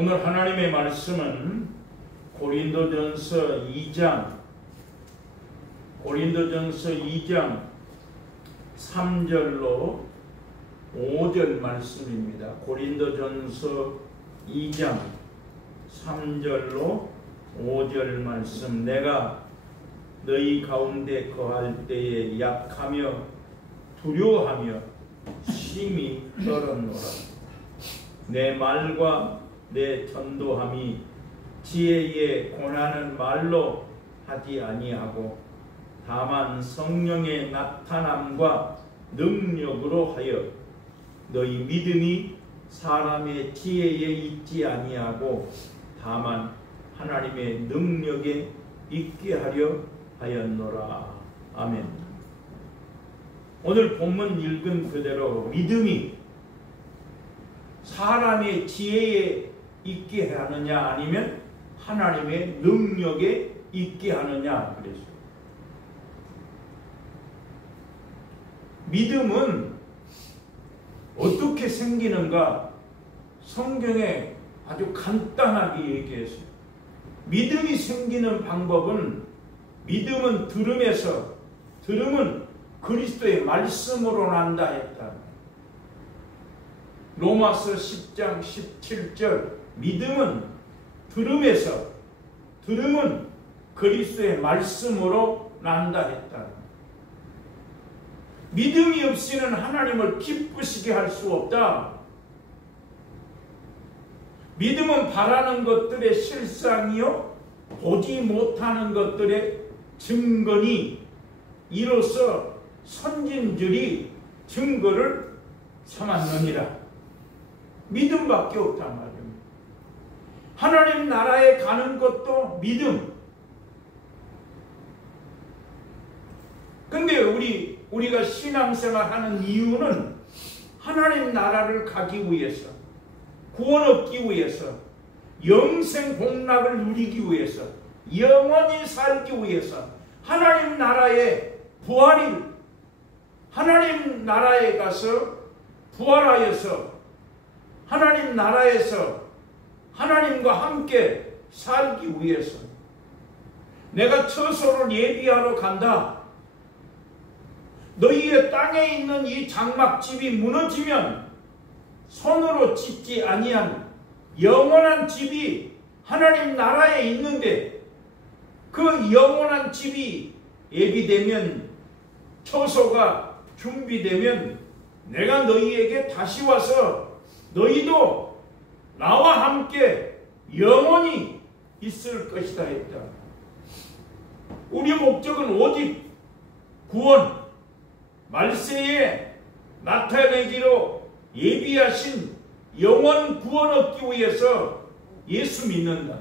오늘 하나님의 말씀은 고린도전서 2장 3절로 5절 말씀입니다. 고린도전서 2장 3절로 5절 말씀. 내가 너희 가운데 거할 때에 약하며 두려워하며 심히 떨었노라. 내 말과 내 전도함이 지혜에 권하는 말로 하지 아니하고 다만 성령의 나타남과 능력으로 하여 너희 믿음이 사람의 지혜에 있지 아니하고 다만 하나님의 능력에 있게 하려 하였노라. 아멘. 오늘 본문 읽은 그대로 믿음이 사람의 지혜에 있게 하느냐 아니면 하나님의 능력에 있게 하느냐 그랬어요. 믿음은 어떻게 생기는가 성경에 아주 간단하게 얘기했어요. 믿음이 생기는 방법은 믿음은 들음에서, 들음은 그리스도의 말씀으로 난다 했다. 로마서 10장 17절 믿음은 들음에서, 들음은 그리스도의 말씀으로 난다 했다. 믿음이 없이는 하나님을 기쁘시게 할 수 없다. 믿음은 바라는 것들의 실상이요 보지 못하는 것들의 증거니 이로써 선진들이 증거를 삼았느니라. 믿음밖에 없단 말입니다. 하나님 나라에 가는 것도 믿음. 근데 우리가 신앙생활 하는 이유는 하나님 나라를 가기 위해서, 구원 얻기 위해서, 영생 복락을 누리기 위해서, 영원히 살기 위해서, 하나님 나라의 부활이, 하나님 나라에 가서 부활하여서 하나님 나라에서 하나님과 함께 살기 위해서 내가 처소를 예비하러 간다. 너희의 땅에 있는 이 장막집이 무너지면 손으로 짓지 아니한 영원한 집이 하나님 나라에 있는데 그 영원한 집이 예비되면, 처소가 준비되면 내가 너희에게 다시 와서 너희도 나와 함께 영원히 있을 것이다 했다. 우리의 목적은 오직 구원, 말세에 나타내기로 예비하신 영원 구원 얻기 위해서 예수 믿는다.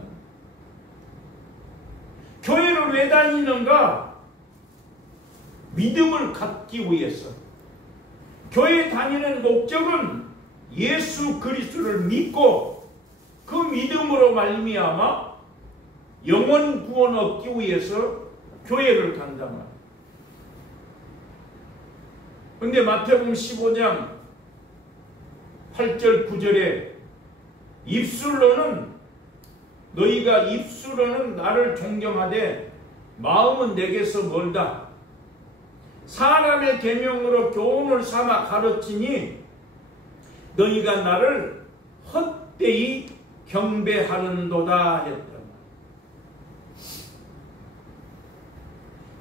교회를 왜 다니는가? 믿음을 갖기 위해서. 교회 다니는 목적은 예수 그리스도를 믿고 그 믿음으로 말미암아 영원 구원 얻기 위해서 교회를 간다 말이야. 그런데 마태복음 15장 8절 9절에 너희가 입술로는 나를 존경하되 마음은 내게서 멀다. 사람의 계명으로 교훈을 삼아 가르치니 너희가 나를 헛되이 경배하는도다 했다.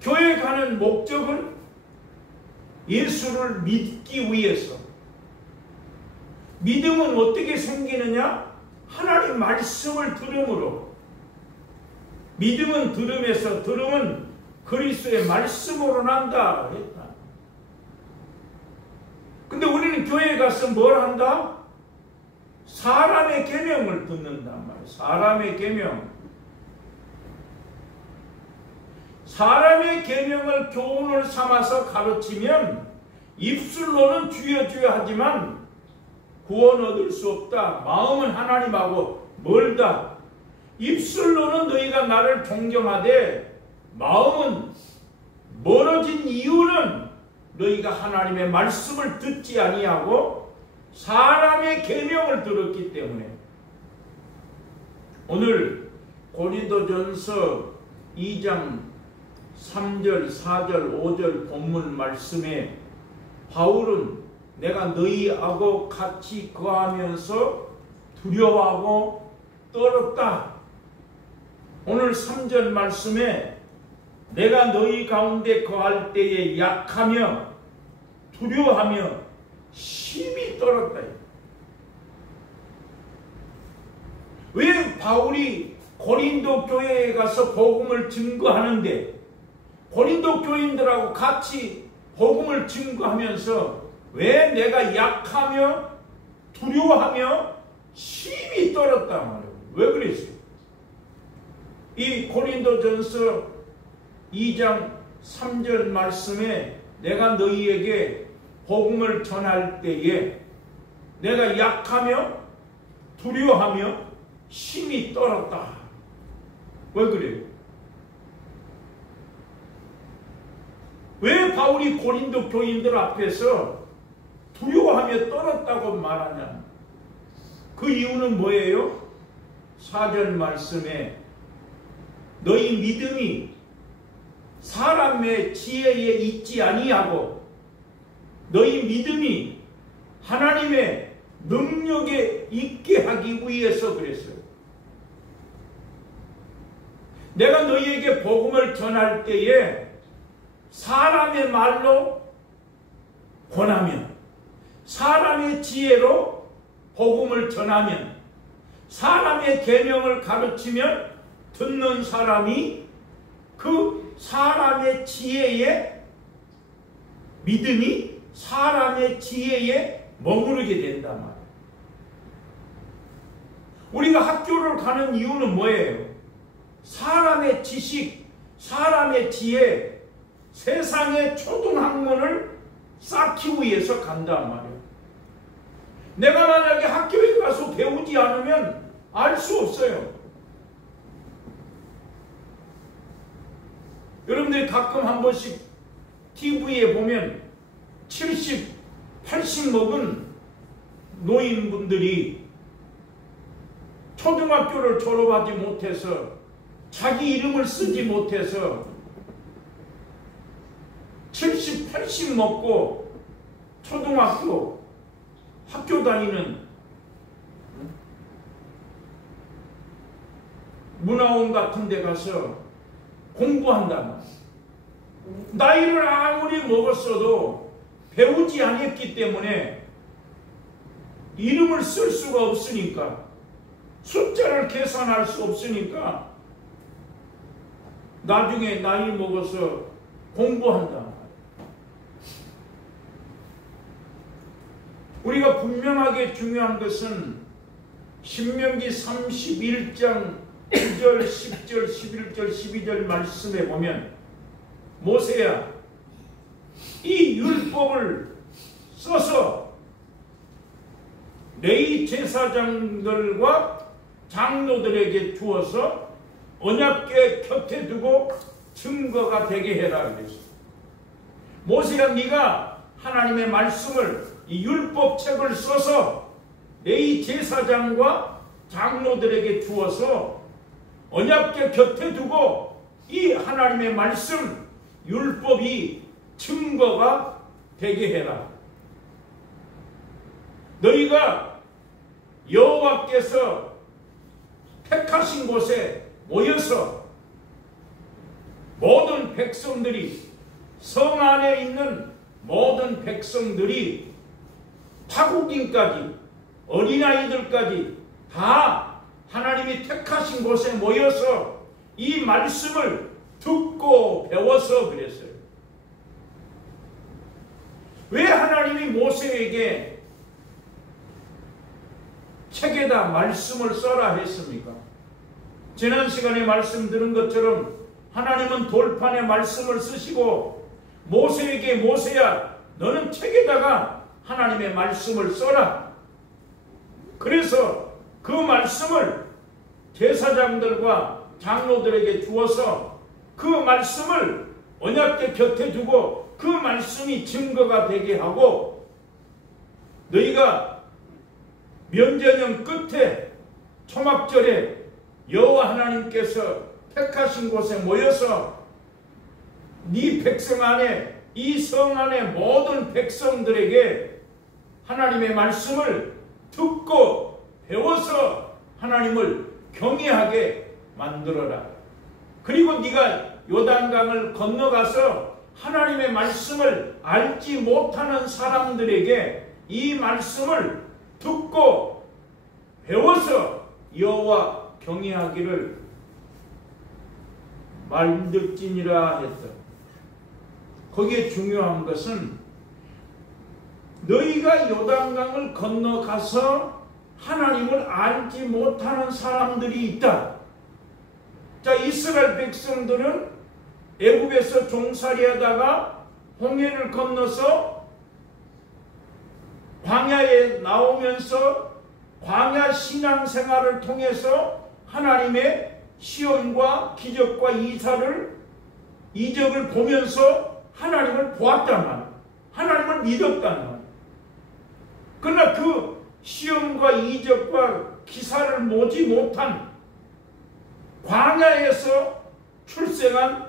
교회 가는 목적은 예수를 믿기 위해서. 믿음은 어떻게 생기느냐? 하나님 말씀을 들음으로. 믿음은 들음에서, 들음은 그리스도의 말씀으로 난다 했다. 근데 우리는 교회에 가서 뭘 한다? 사람의 계명을 듣는단 말이야. 사람의 계명. 사람의 계명을 교훈을 삼아서 가르치면 입술로는 주여 주여 하지만 구원 얻을 수 없다. 마음은 하나님하고 멀다. 입술로는 너희가 나를 존경하되 마음은 멀어진 이유는 너희가 하나님의 말씀을 듣지 아니하고 사람의 계명을 들었기 때문에. 오늘 고린도전서 2장 3절, 4절, 5절 본문 말씀에 바울은 내가 너희하고 같이 거하면서 두려워하고 떨었다. 오늘 3절 말씀에 내가 너희 가운데 거할 때에 약하며 두려워하며 심히 떨었다. 왜 바울이 고린도 교회에 가서 복음을 증거하는데 고린도 교인들하고 같이 복음을 증거하면서 왜 내가 약하며 두려워하며 심히 떨었단 말이에요. 왜 그랬어요? 이 고린도전서 2장 3절 말씀에 내가 너희에게 복음을 전할 때에 내가 약하며 두려워하며 심히 떨었다. 왜 그래요? 왜 바울이 고린도 교인들 앞에서 두려워하며 떨었다고 말하냐? 그 이유는 뭐예요? 4절 말씀에 너희 믿음이 사람의 지혜에 있지 아니하고 너희 믿음이 하나님의 능력에 있게 하기 위해서 그랬어요. 내가 너희에게 복음을 전할 때에 사람의 말로 권하면 사람의 지혜로 복음을 전하면 사람의 계명을 가르치면 듣는 사람이 그 사람의 지혜에 믿음이 사람의 지혜에 머무르게 된단 말이에요. 우리가 학교를 가는 이유는 뭐예요? 사람의 지식, 사람의 지혜, 세상의 초등학문을 쌓기 위해서 간단 말이에요. 내가 만약에 학교에 가서 배우지 않으면 알 수 없어요. 여러분들이 가끔 한 번씩 TV에 보면 70, 80 먹은 노인분들이 초등학교를 졸업하지 못해서 자기 이름을 쓰지 못해서 70, 80 먹고 초등학교 학교 다니는 문화원 같은 데 가서 공부한다. 나이를 아무리 먹었어도 배우지 않았기 때문에 이름을 쓸 수가 없으니까 숫자를 계산할 수 없으니까 나중에 나이 먹어서 공부한다. 우리가 분명하게 중요한 것은 신명기 31장 9절, 10절, 11절, 12절 말씀에 보면 모세야 이 율법을 써서 레위 제사장들과 장로들에게 주어서 언약궤 곁에 두고 증거가 되게 해라 그랬어요. 모세야 네가 하나님의 말씀을 이 율법책을 써서 레위 제사장과 장로들에게 주어서 언약궤 곁에 두고 이 하나님의 말씀 율법이 증거가 되게 해라. 너희가 여호와께서 택하신 곳에 모여서 모든 백성들이 성 안에 있는 모든 백성들이 타국인까지 어린아이들까지 다 하나님이 택하신 곳에 모여서 이 말씀을 듣고 배워서 그랬어요. 왜 하나님이 모세에게 책에다 말씀을 써라 했습니까? 지난 시간에 말씀드린 것처럼 하나님은 돌판에 말씀을 쓰시고 모세에게 모세야 너는 책에다가 하나님의 말씀을 써라. 그래서 그 말씀을 제사장들과 장로들에게 주어서 그 말씀을 언약궤 곁에 두고 그 말씀이 증거가 되게 하고 너희가 면제년 끝에 초막절에 여호와 하나님께서 택하신 곳에 모여서 네 백성 안에, 이 성 안에 모든 백성들에게 하나님의 말씀을 듣고 배워서 하나님을 경외하게 만들어라. 그리고 네가 요단강을 건너가서 하나님의 말씀을 알지 못하는 사람들에게 이 말씀을 듣고 배워서 여호와 경외하기를 만들지니라 했다. 거기에 중요한 것은 너희가 요단강을 건너가서 하나님을 알지 못하는 사람들이 있다. 자, 이스라엘 백성들은 애굽에서 종살이하다가 홍해를 건너서 광야에 나오면서 광야 신앙생활을 통해서 하나님의 시험과 기적과 이적을 보면서 하나님을 보았단 말이야. 하나님을 믿었단 말이야. 그러나 그 시험과 이적과 기사를 모지 못한 광야에서 출생한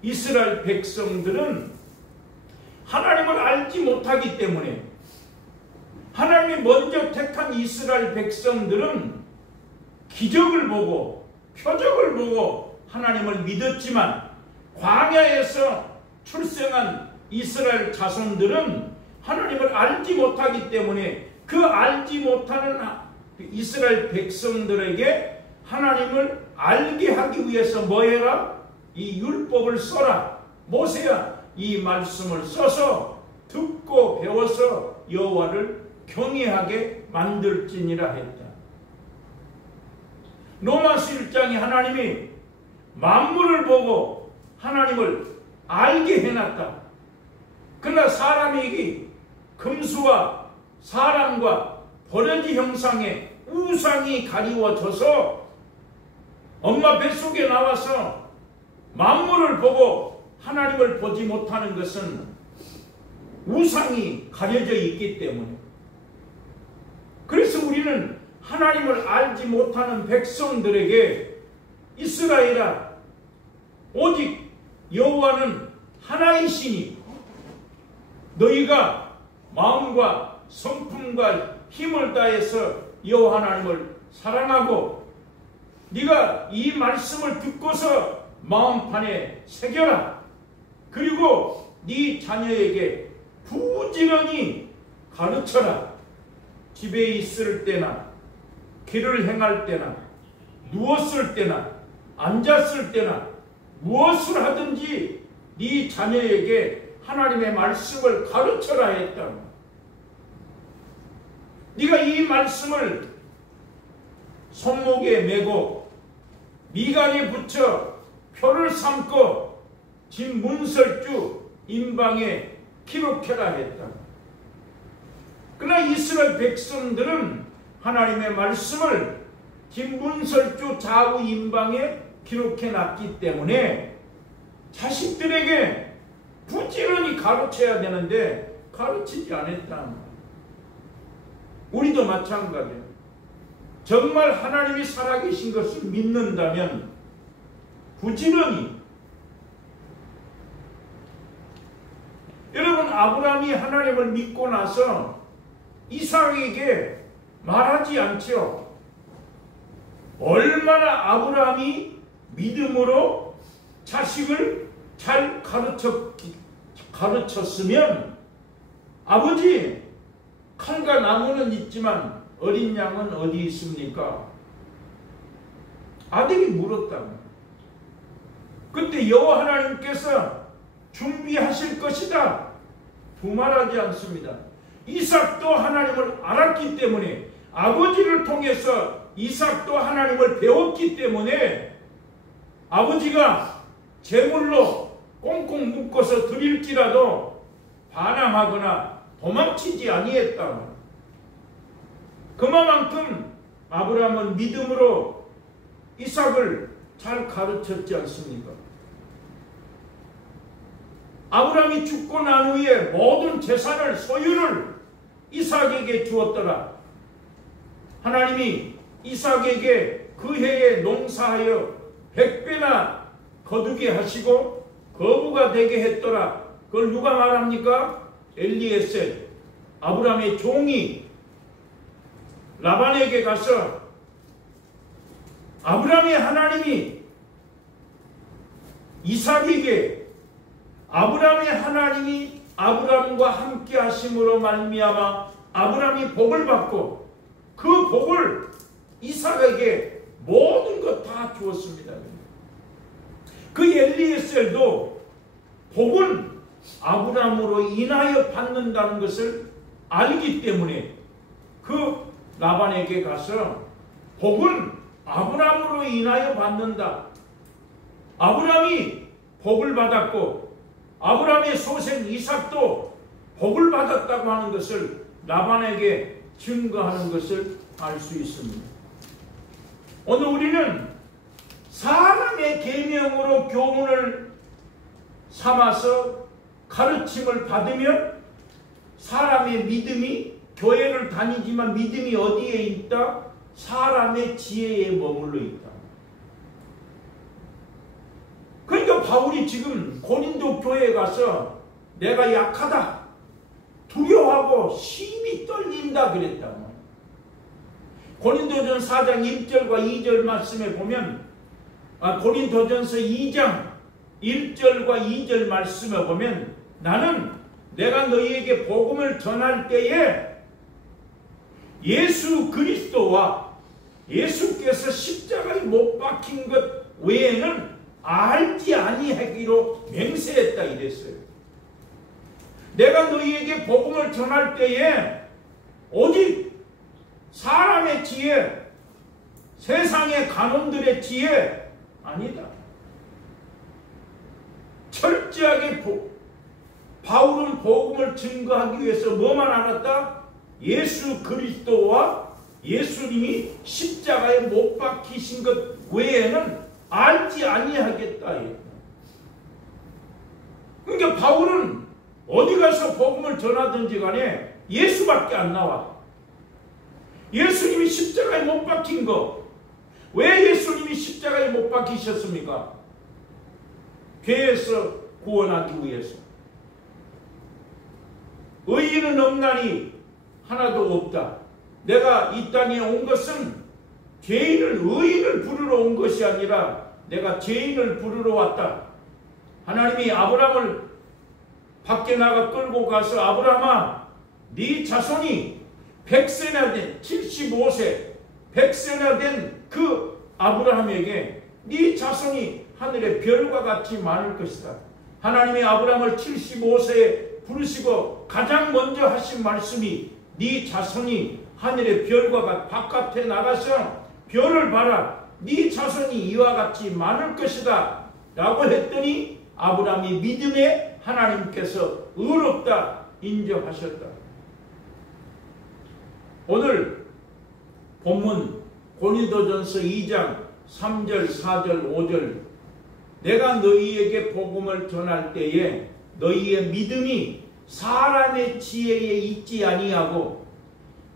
이스라엘 백성들은 하나님을 알지 못하기 때문에, 하나님이 먼저 택한 이스라엘 백성들은 기적을 보고 표적을 보고 하나님을 믿었지만, 광야에서 출생한 이스라엘 자손들은 하나님을 알지 못하기 때문에 그 알지 못하는 이스라엘 백성들에게 하나님을 알게 하기 위해서 뭐 해라? 이 율법을 써라. 모세야 이 말씀을 써서 듣고 배워서 여호와를 경외하게 만들지니라 했다. 로마서 1장에 하나님이 만물을 보고 하나님을 알게 해놨다. 그러나 사람에게 금수와 사람과 버러지 형상의 우상이 가리워져서 엄마 뱃속에 나와서 만물을 보고 하나님을 보지 못하는 것은 우상이 가려져 있기 때문에, 그래서 우리는 하나님을 알지 못하는 백성들에게 이스라엘아, 오직 여호와는 하나이시니 너희가 마음과 성품과 힘을 다해서 여호와 하나님을 사랑하고 네가 이 말씀을 듣고서 마음판에 새겨라. 그리고 네 자녀에게 부지런히 가르쳐라. 집에 있을 때나 길을 행할 때나 누웠을 때나 앉았을 때나 무엇을 하든지 네 자녀에게 하나님의 말씀을 가르쳐라 했다. 네가 이 말씀을 손목에 메고 미간에 붙여 표를 삼고 집 문설주 임방에 기록해라 했다. 그러나 이스라엘 백성들은 하나님의 말씀을 집 문설주 좌우 임방에 기록해 놨기 때문에 자식들에게 부지런히 가르쳐야 되는데 가르치지 않았다. 우리도 마찬가지예요. 정말 하나님이 살아계신 것을 믿는다면 부지런히, 여러분 아브라함이 하나님을 믿고 나서 이삭에게 말하지 않죠. 얼마나 아브라함이 믿음으로 자식을 잘 가르쳤으면, 아버지 칼과 나무는 있지만 어린 양은 어디 있습니까? 아들이 물었다. 그때 여호와 하나님께서 준비하실 것이다 두말하지 않습니다. 이삭도 하나님을 알았기 때문에, 아버지를 통해서 이삭도 하나님을 배웠기 때문에 아버지가 제물로 꽁꽁 묶어서 드릴지라도 반항하거나 도망치지 아니했다. 그만큼 아브라함은 믿음으로 이삭을 잘 가르쳤지 않습니까? 아브라함이 죽고 난 후에 모든 재산을, 소유를 이삭에게 주었더라. 하나님이 이삭에게 그 해에 농사하여 100배나 거두게 하시고 거부가 되게 했더라. 그걸 누가 말합니까? 엘리에셀, 아브라함의 종이 라반에게 가서 아브라함의 하나님이 이삭에게 아브라함의 하나님이 아브라함과 함께 하심으로 말미암아 아브라함이 복을 받고 그 복을 이삭에게 모든 것 다 주었습니다. 그 엘리에셀도 복은 아브라함으로 인하여 받는다는 것을 알기 때문에 그 라반에게 가서 복은 아브라함으로 인하여 받는다. 아브라함이 복을 받았고 아브라함의 소생 이삭도 복을 받았다고 하는 것을 라반에게 증거하는 것을 알 수 있습니다. 오늘 우리는 사람의 계명으로 교훈을 삼아서 가르침을 받으면 사람의 믿음이 교회를 다니지만 믿음이 어디에 있다? 사람의 지혜에 머물러 있다. 그러니까 바울이 지금 고린도 교회에 가서 내가 약하다, 두려워하고 심히 떨린다 그랬다. 고린도전 4장 1절과 2절 말씀에 보면 고린도전서 2장 1절과 2절 말씀에 보면 나는 내가 너희에게 복음을 전할 때에 예수 그리스도와 예수께서 십자가에 못 박힌 것 외에는 알지 아니하기로 맹세했다 이랬어요. 내가 너희에게 복음을 전할 때에 오직 사람의 지혜, 세상의 간원들의 지혜 아니다. 철저하게 바울은 복음을 증거하기 위해서 뭐만 알았다? 예수 그리스도와 예수님이 십자가에 못 박히신 것 외에는 알지 아니하겠다. 그러니까 바울은 어디 가서 복음을 전하든지 간에 예수밖에 안 나와. 예수님이 십자가에 못 박힌 거. 왜 예수님이 십자가에 못 박히셨습니까? 죄에서 구원하기 위해서. 의인은 없나니 하나도 없다. 내가 이 땅에 온 것은 의인을 부르러 온 것이 아니라 내가 죄인을 부르러 왔다. 하나님이 아브라함을 밖에 나가 끌고 가서 아브라함아, 네 자손이 100세나 된 75세 100세나 된 그 아브라함에게 네 자손이 하늘의 별과 같이 많을 것이다. 하나님이 아브라함을 75세에 부르시고 가장 먼저 하신 말씀이 네 자손이 하늘의 별과 바깥에 나가서 별을 봐라. 네 자손이 이와 같이 많을 것이다 라고 했더니 아브라함이 믿음에 하나님께서 의롭다 인정하셨다. 오늘 본문 고린도전서 2장 3절 4절 5절 내가 너희에게 복음을 전할 때에 너희의 믿음이 사람의 지혜에 있지 아니하고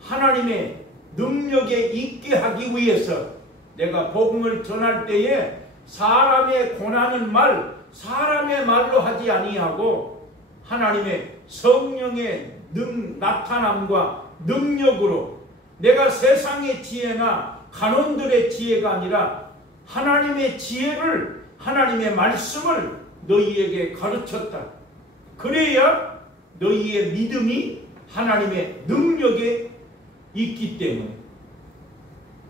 하나님의 능력에 있게 하기 위해서 내가 복음을 전할 때에 사람의 권하는 말, 사람의 말로 하지 아니하고 하나님의 성령의 나타남과 능력으로 내가 세상의 지혜나 간원들의 지혜가 아니라 하나님의 지혜를 하나님의 말씀을 너희에게 가르쳤다. 그래야 너희의 믿음이 하나님의 능력에 있기 때문에.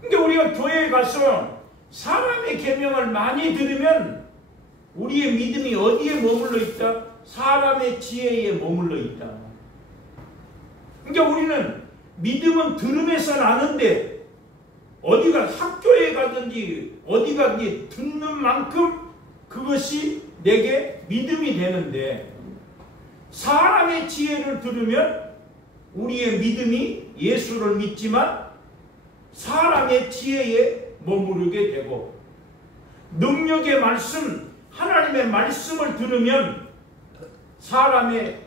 그러니까 우리가 교회에 가서 사람의 계명을 많이 들으면 우리의 믿음이 어디에 머물러 있다? 사람의 지혜에 머물러 있다. 그러니까 우리는 믿음은 들음에서 나는데 어디가 학교에 가든지 어디 가든지 듣는 만큼 그것이 내게 믿음이 되는데 사람의 지혜를 들으면 우리의 믿음이 예수를 믿지만 사람의 지혜에 머무르게 되고 능력의 말씀, 하나님의 말씀을 들으면 사람의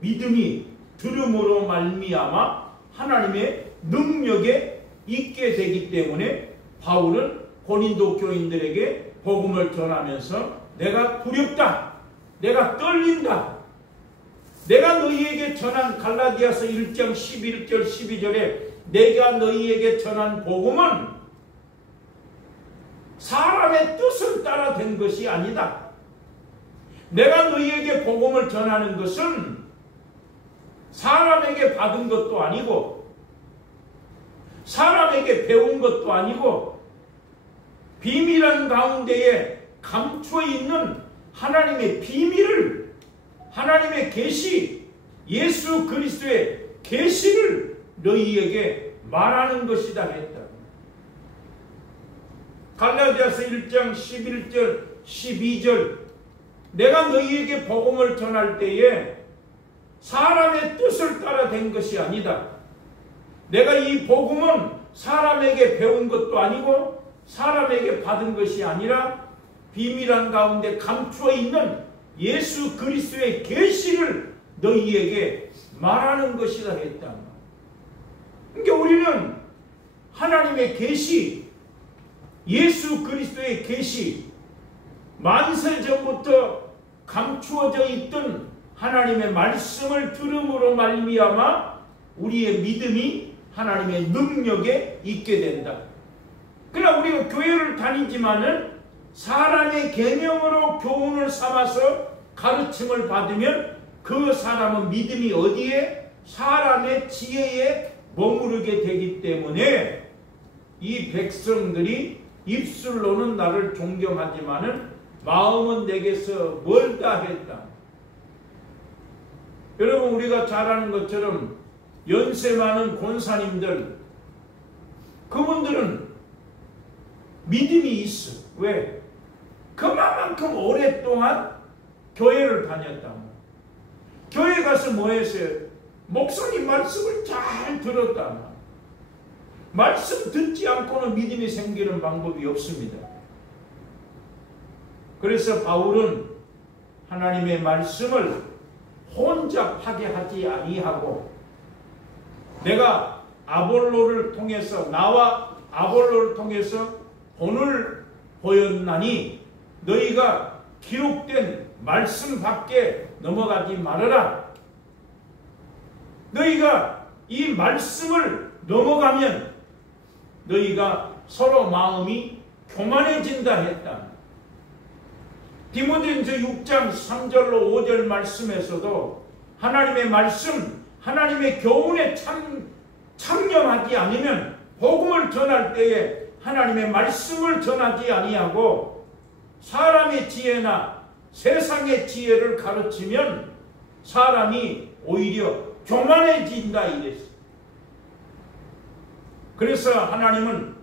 믿음이 들음으로 말미암아 하나님의 능력에 있게 되기 때문에 바울은 고린도 교인들에게 복음을 전하면서 내가 두렵다, 내가 떨린다, 내가 너희에게 전한 갈라디아서 1장 11절 12절에 내가 너희에게 전한 복음은 사람의 뜻을 따라 된 것이 아니다. 내가 너희에게 복음을 전하는 것은 사람에게 받은 것도 아니고 사람에게 배운 것도 아니고 비밀한 가운데에 감추어 있는 하나님의 비밀을, 하나님의 계시, 예수 그리스도의 계시를 너희에게 말하는 것이다 했다. 갈라디아서 1장 11절 12절 내가 너희에게 복음을 전할 때에 사람의 뜻을 따라 된 것이 아니다. 내가 이 복음은 사람에게 배운 것도 아니고 사람에게 받은 것이 아니라 비밀한 가운데 감추어 있는 예수 그리스도의 계시를 너희에게 말하는 것이다 했다. 그러니까 우리는 하나님의 계시, 예수 그리스도의 계시, 만세 전부터 감추어져 있던 하나님의 말씀을 들음으로 말미암아 우리의 믿음이 하나님의 능력에 있게 된다. 그러나 우리가 교회를 다니지만은 사람의 계명으로 교훈을 삼아서 가르침을 받으면 그 사람은 믿음이 어디에? 사람의 지혜에 머무르게 되기 때문에 이 백성들이 입술로는 나를 존경하지만은 마음은 내게서 멀다 했다. 여러분, 우리가 잘 아는 것처럼 연세 많은 권사님들, 그분들은 믿음이 있어. 왜? 그만큼 오랫동안 교회를 다녔다. 교회 가서 뭐 했어요? 목사님 말씀을 잘 들었다. 말씀 듣지 않고는 믿음이 생기는 방법이 없습니다. 그래서 바울은 하나님의 말씀을 혼자 파괴하지 아니하고 내가 아볼로를 통해서, 나와 아볼로를 통해서 본을 보였나니 너희가 기록된 말씀 밖에 넘어가지 말아라. 너희가 이 말씀을 넘어가면 너희가 서로 마음이 교만해진다 했다. 디모데전서 6장 3절로 5절 말씀에서도 하나님의 말씀, 하나님의 교훈에 참여하지 않으면 복음을 전할 때에 하나님의 말씀을 전하지 아니하고 사람의 지혜나 세상의 지혜를 가르치면 사람이 오히려 교만해진다 이랬어요. 그래서 하나님은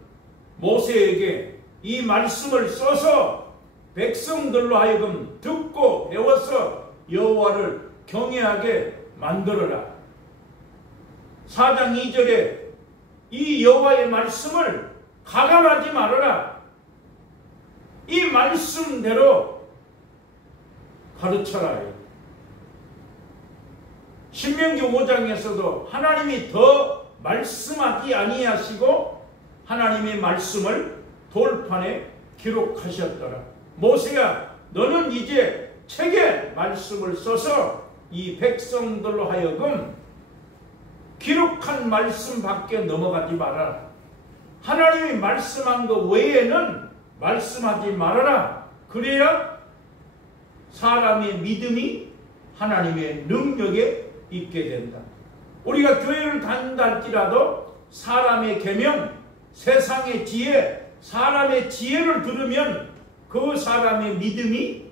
모세에게 이 말씀을 써서 백성들로 하여금 듣고 배워서 여호와를 경외하게 만들어라. 4장 2절에 이 여호와의 말씀을 가감하지 말아라. 이 말씀대로 가르쳐라. 신명기 5장에서도 하나님이 더 말씀하지 아니하시고 하나님의 말씀을 돌판에 기록하셨더라. 모세야, 너는 이제 책에 말씀을 써서 이 백성들로 하여금 기록한 말씀 밖에 넘어가지 말아라. 하나님이 말씀한 것 외에는 말씀하지 말아라. 그래야 사람의 믿음이 하나님의 능력에 있게 된다. 우리가 교회를 다닌다 할지라도 사람의 계명, 세상의 지혜, 사람의 지혜를 들으면 그 사람의 믿음이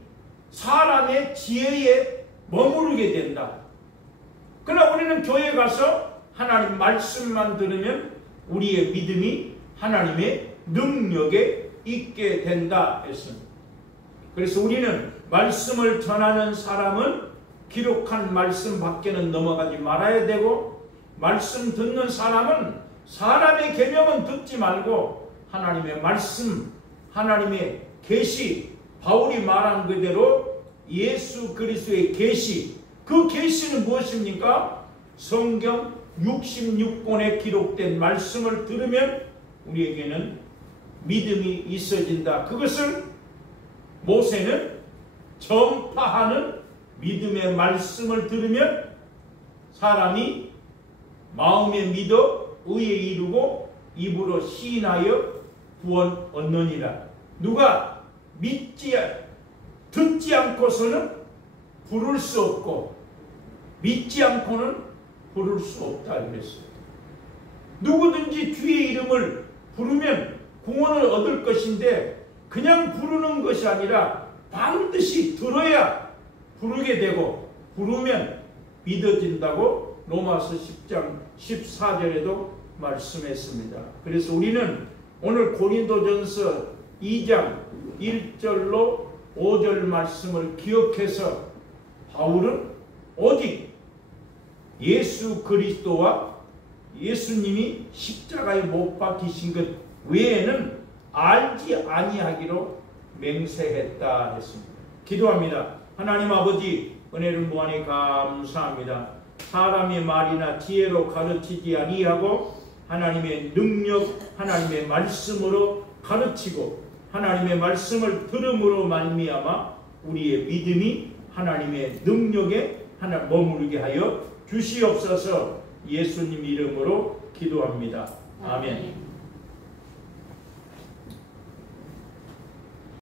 사람의 지혜에 머무르게 된다. 그러나 우리는 교회 가서 하나님 말씀만 들으면 우리의 믿음이 하나님의 능력에 있게 된다 했습니다. 그래서 우리는 말씀을 전하는 사람은 기록한 말씀 밖에는 넘어가지 말아야 되고, 말씀 듣는 사람은 사람의 계명은 듣지 말고 하나님의 말씀, 하나님의 계시, 바울이 말한 그대로 예수 그리스도의 계시, 그 계시는 무엇입니까? 성경 66권에 기록된 말씀을 들으면 우리에게는 믿음이 있어진다. 그것을 모세는 전파하는 믿음의 말씀을 들으면 사람이 마음에 믿어 의에 이르고 입으로 시인하여 구원 얻느니라. 누가 듣지 않고서는 부를 수 없고 믿지 않고는 부를 수 없다 그랬어요. 누구든지 주의 이름을 부르면 구원을 얻을 것인데 그냥 부르는 것이 아니라 반드시 들어야 부르게 되고 부르면 믿어진다고 로마서 10장 14절에도 말씀했습니다. 그래서 우리는 오늘 고린도전서 2장 1절로 5절 말씀을 기억해서 바울은 오직 예수 그리스도와 예수님이 십자가에 못 박히신 것 외에는 알지 아니하기로 맹세했다 했습니다. 기도합니다. 하나님 아버지, 은혜를 무한히 감사합니다. 사람의 말이나 지혜로 가르치지 아니하고 하나님의 능력, 하나님의 말씀으로 가르치고 하나님의 말씀을 들음으로 말미암아 우리의 믿음이 하나님의 능력에 머무르게 하여 주시옵소서. 예수님 이름으로 기도합니다. 아멘.